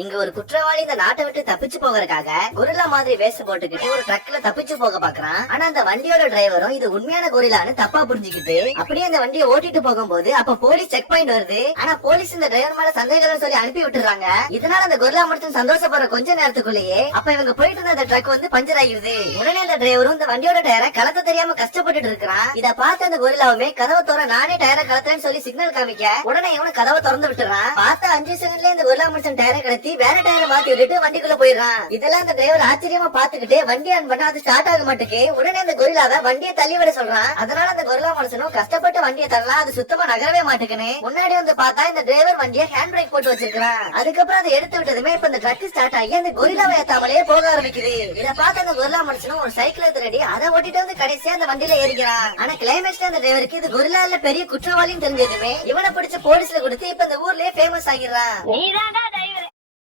இங்க ஒரு குற்றவாளி இந்த நாட்டை விட்டு தப்பிச்சு போகிறதுக்காக கொரில்லா மாதிரி வேஷம் போட்டுக்கிட்டு ஒரு ட்ரக்ல தப்பிச்சு போக பாக்குறான். ஆனா அந்த வண்டியோட டிரைவரும் இது உண்மையான கொரில்லான்னு தப்பா புரிஞ்சுக்கிட்டு அப்படியே அந்த வண்டியை ஓட்டிட்டு போகும்போது அப்ப போலீஸ் செக் பாயிண்ட் வருது. ஆனா போலீஸ் இந்த டிரைவர் மேல சந்தேகம் சொல்லி அனுப்பி விட்டுறாங்க. இதனால அந்த கொரில்லா மட்டும் சந்தோஷப்படுற கொஞ்ச நேரத்துக்குள்ளேயே அப்ப இவங்க போயிட்டு இருந்த அந்த ட்ரக் வந்து பஞ்சர் ஆகிருது. உடனே அந்த டிரைவரும் இந்த வண்டியோட டயரை கலத்த தெரியாம கஷ்டப்பட்டு இருக்கிறான். இத பார்த்து அந்த கொரில்லாவுமே கதவை தோற நானே டயரை கலத்துறேன்னு சொல்லி சிக்னல் காமிக்க உடனே இவனு கதவை திறந்து விட்டுறான். பார்த்த 5 செகண்ட்லயே இந்த கொரில்லா மனுஷன் டயரை கலத்தி வேற டயரை மாத்தி விட்டுட்டு வண்டிக்குள்ள போயிடுறான். இதெல்லாம் அந்த டிரைவர் ஆச்சரியமா பாத்துக்கிட்டே வண்டி ஆன் பண்ணா அது ஸ்டார்ட் ஆக மாட்டேக்கு. உடனே அந்த கொரில்லாவை வண்டியை தள்ளி விட சொல்றான். அதனால அந்த கொரில்லா மனுஷனும் கஷ்டப்பட்டு வண்டியை தள்ளலாம், அது சுத்தமா நகரவே மாட்டேக்குன்னு முன்னாடி வந்து பார்த்தா இந்த டிரைவர் வண்டியை ஹேண்ட் பிரேக் போட்டு வச்சிருக்கான். அதுக்கப்புறம் அதை எடுத்து விட்டதுமே இப்ப இந்த ட்ரக் ஸ்டார்ட் ஆகி அந்த கொரில்லாவை ஏத்தாமலே போக ஆரம்பிக்குது. இத பார்த்து அந்த கொரில்லா மனுஷனும் ஒரு சைக்கிள் எடுத்து அதை ஓட்டிட்டு வந்து கடைசியா அந்த வண்டியில ஏறிக்கிறான். ஆனா கிளைமேக்ஸ்ல அந்த டிரைவருக்கு இது கொரில்லால பெரிய குற்றவாளின்னு தெரிஞ்சதுமே இவனை பிடிச்ச போலீஸ்ல கொடுத்து இப்ப இந்த ஊர்லயே ஃபேமஸ் ஆகிறான்.